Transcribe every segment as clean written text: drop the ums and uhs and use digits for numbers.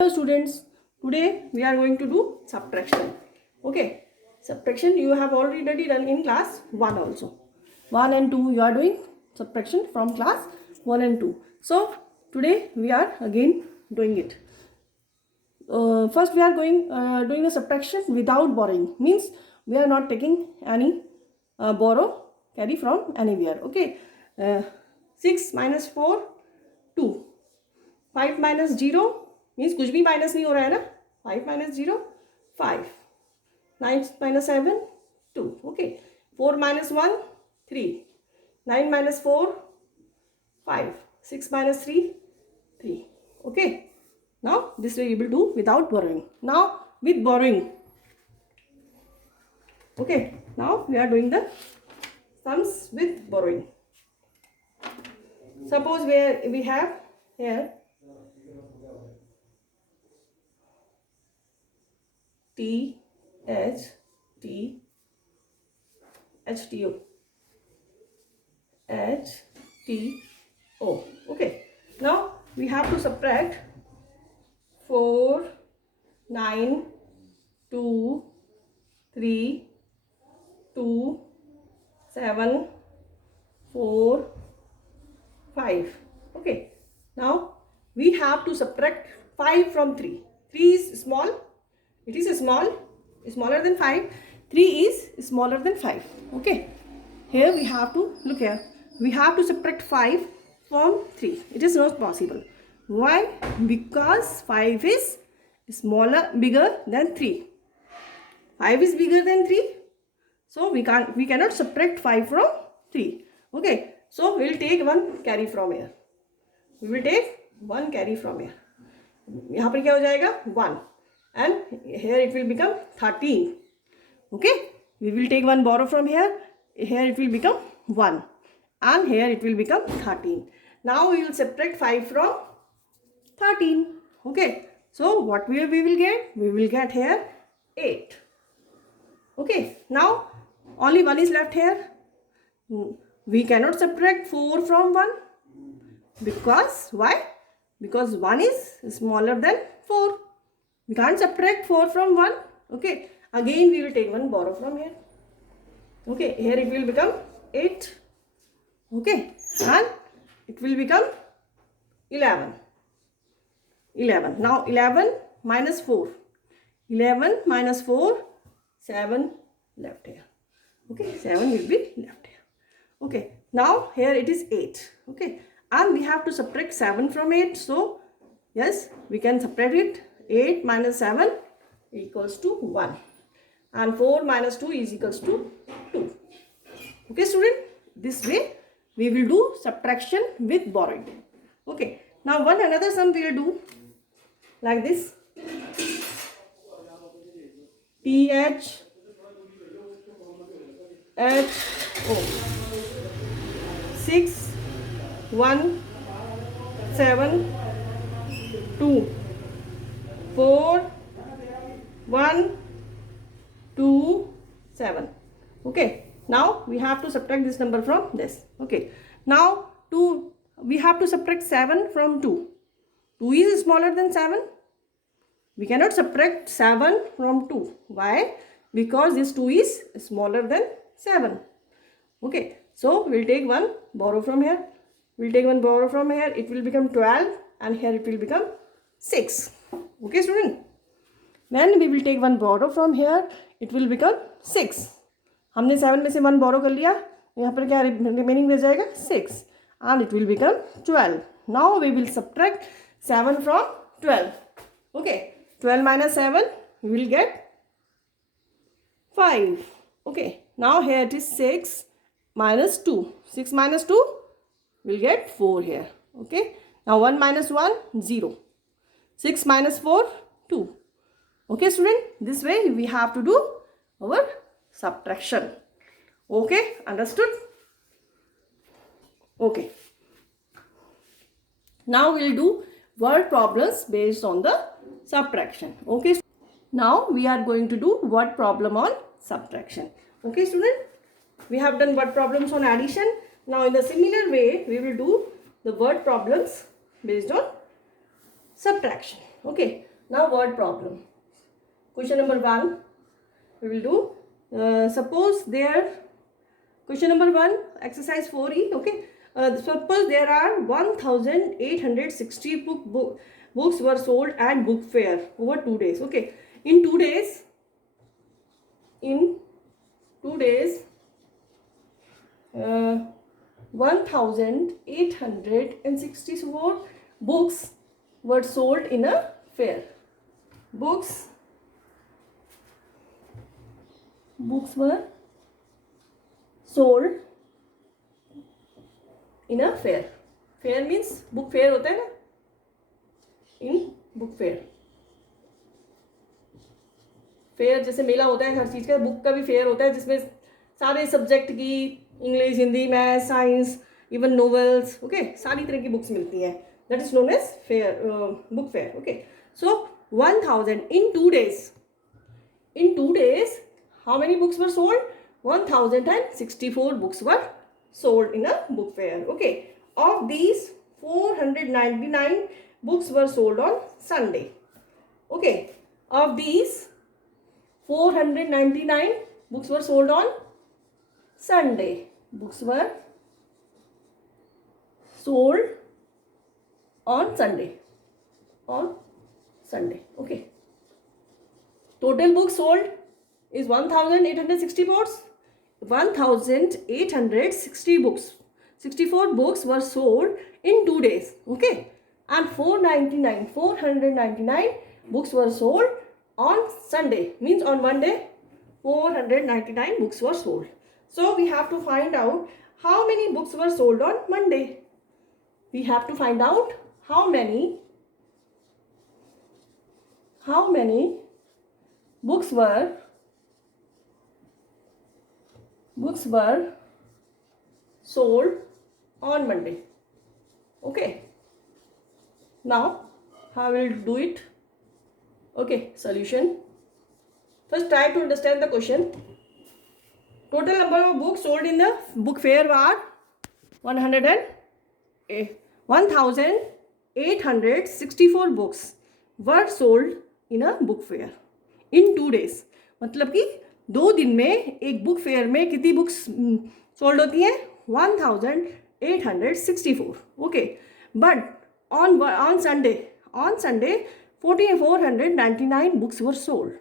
Hello students, today we are going to do subtraction. Okay, subtraction you have already done in class 1 also. 1 and 2 you are doing subtraction from class 1 and 2. So today we are again doing it. First we are doing the subtraction without borrowing. Means we are not taking any carry from anywhere. Okay, 6 minus 4, 2. 5 minus 0 means कुछ भी minus नहीं हो रहा है ना. 5 minus 0 5. 9 minus 7 2. Okay. 4 minus 1 3. 9 minus 4 5. 6 minus 3 3. Okay. Now this way you will do without borrowing. Now with borrowing. Okay. Now we are doing the sums with borrowing. Suppose we have here T H T H T O H T O. Okay. Now we have to subtract 4 9 2 3 2 7 4 5. Okay. Now we have to subtract 5 from 3. 3 is small. It is smaller than 5. 3 is smaller than 5. Okay. Here we have to look here. We have to subtract 5 from 3. It is not possible. Why? Because 5 is bigger than 3. 5 is bigger than 3. So we cannot subtract 5 from 3. Okay. So we will take one carry from here. We will take one carry from here. यहाँ पर क्या हो जाएगा 1. And here it will become 13. Okay. We will take one borrow from here. Here it will become 1. And here it will become 13. Now we will subtract 5 from 13. Okay. So what we will get? We will get here 8. Okay. Now only 1 is left here. We cannot subtract 4 from 1. Because why? Because 1 is smaller than 4. We can't subtract 4 from 1. Okay. Again we will take one borrow from here. Okay. Here it will become 8. Okay. And it will become 11. 11. Now 11 minus 4. 11 minus 4. 7 left here. Okay. 7 will be left here. Okay. Now here it is 8. Okay. And we have to subtract 7 from 8. So yes, we can subtract it. 8 minus 7 equals to 1. And 4 minus 2 is equals to 2. Okay, student? This way we will do subtraction with borrowing. Okay. Now one another sum we will do like this. T H H O 6 1 7 2 4 1 2 7. Okay. Now we have to subtract this number from this. Okay. Now we have to subtract 7 from 2. 2 is smaller than 7. We cannot subtract 7 from 2. Why? Because this 2 is smaller than 7. Okay. So we'll take one borrow from here. We'll take one borrow from here. It will become 12 and here it will become 6. Okay, student. Then we will take one borrow from here. It will become 6. हमने 7 में से 1 borrow कर लिया. यहाँ पर क्या remaining रह जाएगा 6 and it will become 12. Now we will subtract 7 from 12. Okay. 12 minus 7 we will get 5. Okay. Now here it is 6 minus 2. 6 minus 2 will get 4 here. Okay. Now 1 minus 1 0. 6 minus 4 2. Okay, student. This way we have to do our subtraction. Okay. Understood? Okay. Now we will do word problems based on the subtraction. Okay. Now we are going to do word problem on subtraction. Okay, student. We have done word problems on addition. Now in the similar way we will do the word problems based on subtraction. Okay. Now word problem. Question number 1 we will do. Suppose there, question number 1, exercise 4e. Okay. Suppose there are 1860 books were sold at book fair over 2 days. Okay. In 2 days, 1864 books were sold in a fair. Books were sold in a fair. Fair means book fair होता है ना, in book fair. Fair जैसे मेला होता है हर चीज़ का, book का भी fair होता है जिसमें सारे सब्जेक्ट की, English, Hindi, math, science, even novels, okay, सारी तरह की बुक्स मिलती हैं. That is known as fair, book fair. Okay, so 1000 in 2 days. In 2 days, how many books were sold? 1064 books were sold in a book fair. Okay, of these 499 books were sold on Sunday. Okay, of these 499 books were sold on Sunday. Books were sold on Sunday. On Sunday. Okay. Total books sold is 1860 books. 1860 books. 64 books were sold in 2 days. Okay. And 499 books were sold on Sunday. Means on one day 499 books were sold. So we have to find out how many books were sold on Monday. We have to find out how many books were sold on Monday. Okay. Now how will do it? Okay, solution. First try to understand the question. Total number of books sold in the book fair are 1864 books were sold in a book fair in 2 days. मतलब कि 2 दिन में एक book fair में कितनी books sold होती हैं? 1864. Okay, but on Sunday 499 books were sold.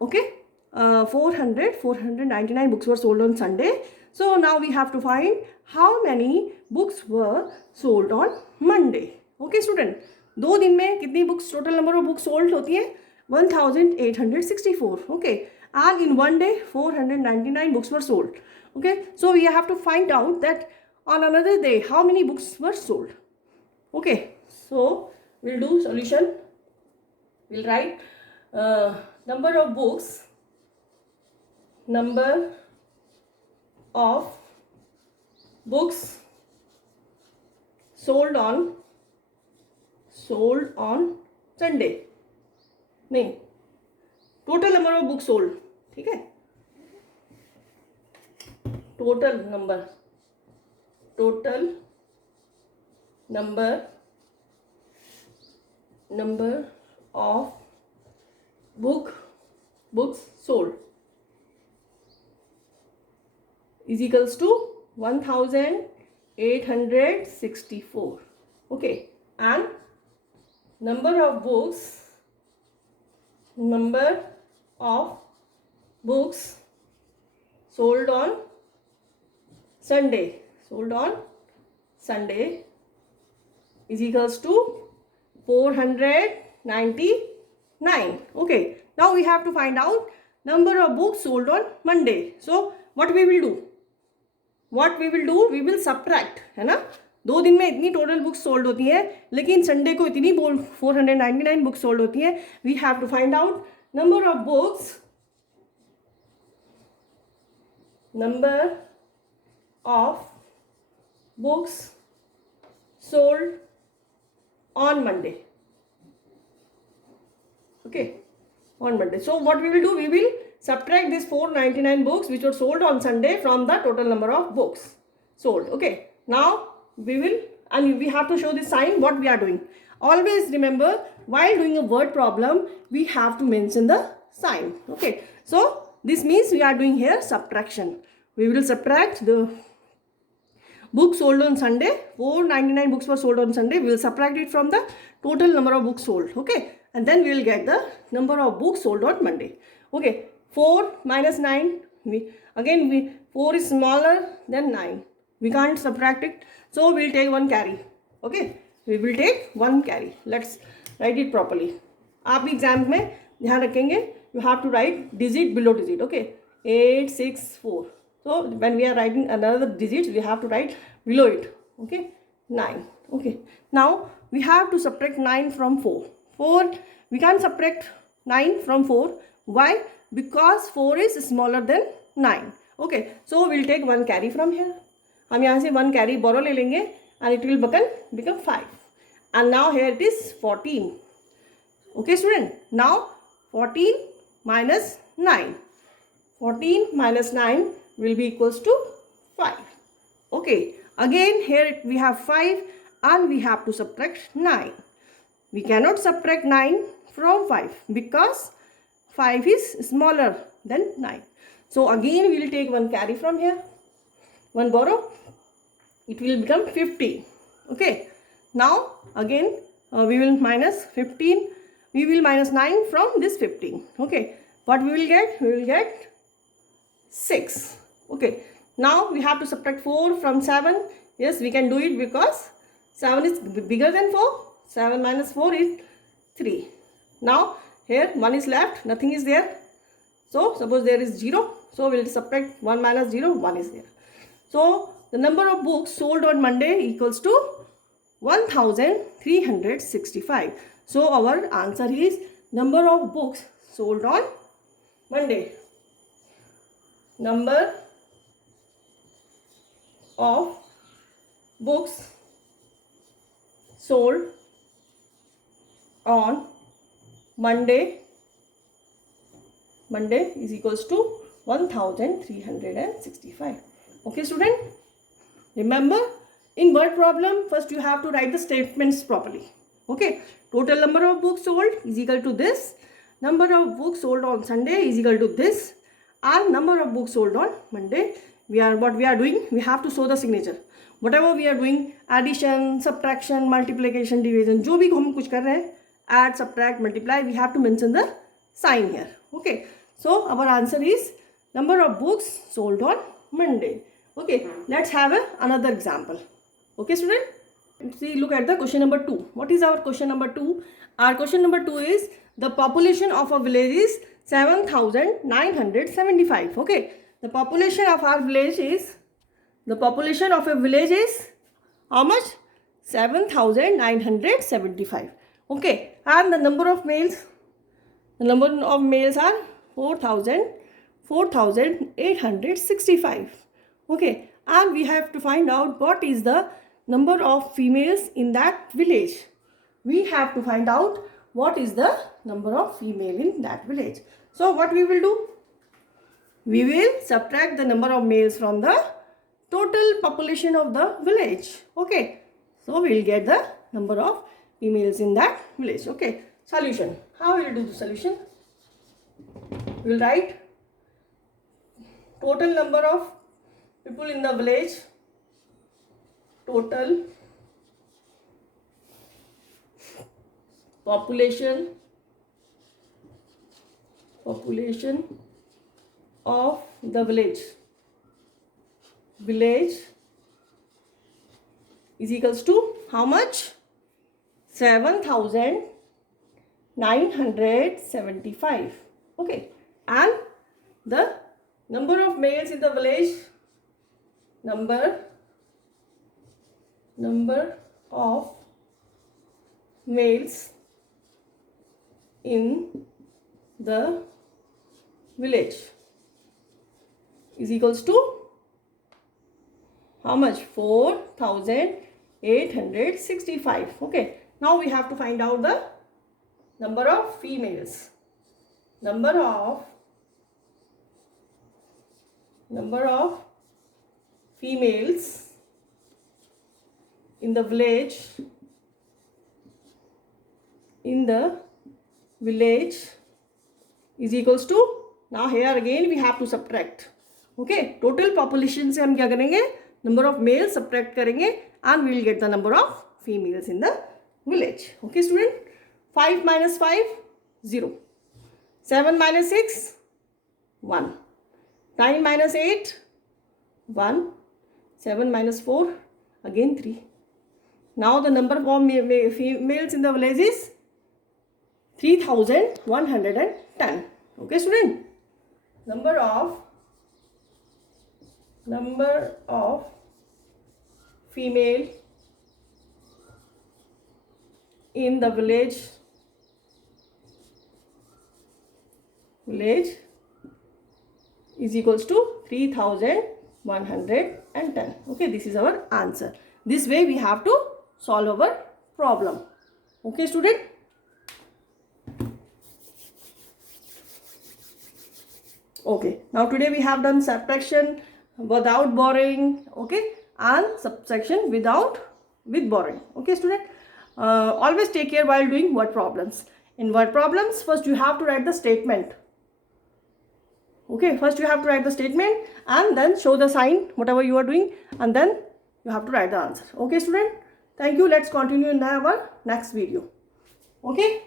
Okay, 499 books were sold on Sunday. So now we have to find how many books were sold on Monday. Okay student, 2 दिन में कितनी books, total number of books sold होती है? 1864. Okay, and in one day 499 books were sold. Okay, so we have to find out that on another day how many books were sold. Okay, so we'll do solution. We'll write number of books sold on Sunday. नहीं, total number of book sold. ठीक है, total number of books sold is equals to 1864. Okay, and number of books sold on Sunday is equals to 499. Okay, now we have to find out number of books sold on Monday. So what we will do? We will subtract, है ना. 2 दिन में इतनी total books sold होती हैं, लेकिन Sunday को इतनी 499 बुक्स सोल्ड होती हैं. We have to find out number of books sold on Monday. Okay, on Monday. So what we will do? We will subtract these 499 books which were sold on Sunday from the total number of books sold. Okay, now we will, and we have to show this sign what we are doing. Always remember, while doing a word problem, we have to mention the sign. Okay, so this means we are doing here subtraction. We will subtract the books sold on Sunday. 499 books were sold on Sunday. We will subtract it from the total number of books sold. Okay, and then we will get the number of books sold on Monday. Okay, 4 minus 9. 4 is smaller than 9. We can't subtract it, so we'll take one carry. Okay, we will take one carry. Let's write it properly. आप भी exam में ध्यान रखेंगे, you have to write digit below digit. Okay, 8 6 4. So when we are writing another digit, we have to write below it. Okay, 9. Okay, now we have to subtract 9 from 4. 4, we can't subtract 9 from 4. Why? Because 4 is smaller than 9. Okay, so we'll take one carry from here. हम यहाँ से one carry borrow ले लेंगे and it will become 5. And now here it is 14. Okay, student. Now 14 minus 9. 14 minus 9 will be equals to 5. Okay, again here we have 5 and we have to subtract 9. We cannot subtract 9 from 5 because 5 is smaller than 9. So again we will take one carry from here, one borrow. It will become 15. Okay, now again we will minus 15. We will minus 9 from this 15. Okay, what we will get? We will get 6. Okay, now we have to subtract 4 from 7. Yes, we can do it because 7 is bigger than 4. 7 minus 4 is 3. Now here 1 is left, nothing is there. So suppose there is 0. So we will subtract 1 minus 0, 1 is there. So the number of books sold on Monday equals to 1365. So our answer is number of books sold on Monday. Number of books sold on Monday is equals to 1365. Okay, student? Remember, in word problem, first you have to write the statements properly. Okay, total number of books sold is equal to this. Number of books sold on Sunday is equal to this. And number of books sold on Monday. What we are doing, we have to show the signature. Whatever we are doing, addition, subtraction, multiplication, division, जो भी हम कुछ कर रहे हैं, add, subtract, multiply, we have to mention the sign here. Okay, so our answer is number of books sold on Monday. Okay, let's have another example. Okay, student? See, look at the question number 2. What is our question number 2? Our question number 2 is the population of a village is 7,975. Okay, the population of a village is how much? 7,975. Okay, and the number of males are 4,865. Okay, and we have to find out what is the number of females in that village. We have to find out what is the number of female in that village. So what we will do? We will subtract the number of males from the total population of the village. Okay, so we will get the number of females in that village. Okay, solution. How will you do the solution? We will write total number of people in the village, total population of the village is equals to how much? 7,975. Okay, and the number of males in the village, number of males in the village is equals to how much? 4,865. Okay, now we have to find out the number of females. Number of females in the village in the village is equals to, now here again we have to subtract. Okay, total population से हम क्या करेंगे, number of males subtract करेंगे and we will get the number of females in the village. Okay student, 5 minus 5 0, 7 minus 6 1, 9 minus 8 1, 7 minus 4 again 3. Now the number of females in the village is 3110. Okay student, number of female in the village is equals to 3110. Okay, this is our answer. This way we have to solve our problem. Okay student. Okay, now today we have done subtraction without borrowing, okay, and subtraction with borrowing. Okay student, always take care while doing word problems. In word problems, first you have to write the statement. Okay, first you have to write the statement and then show the sign whatever you are doing, and then you have to write the answer. Okay student, thank you. Let's continue in our next video. Okay.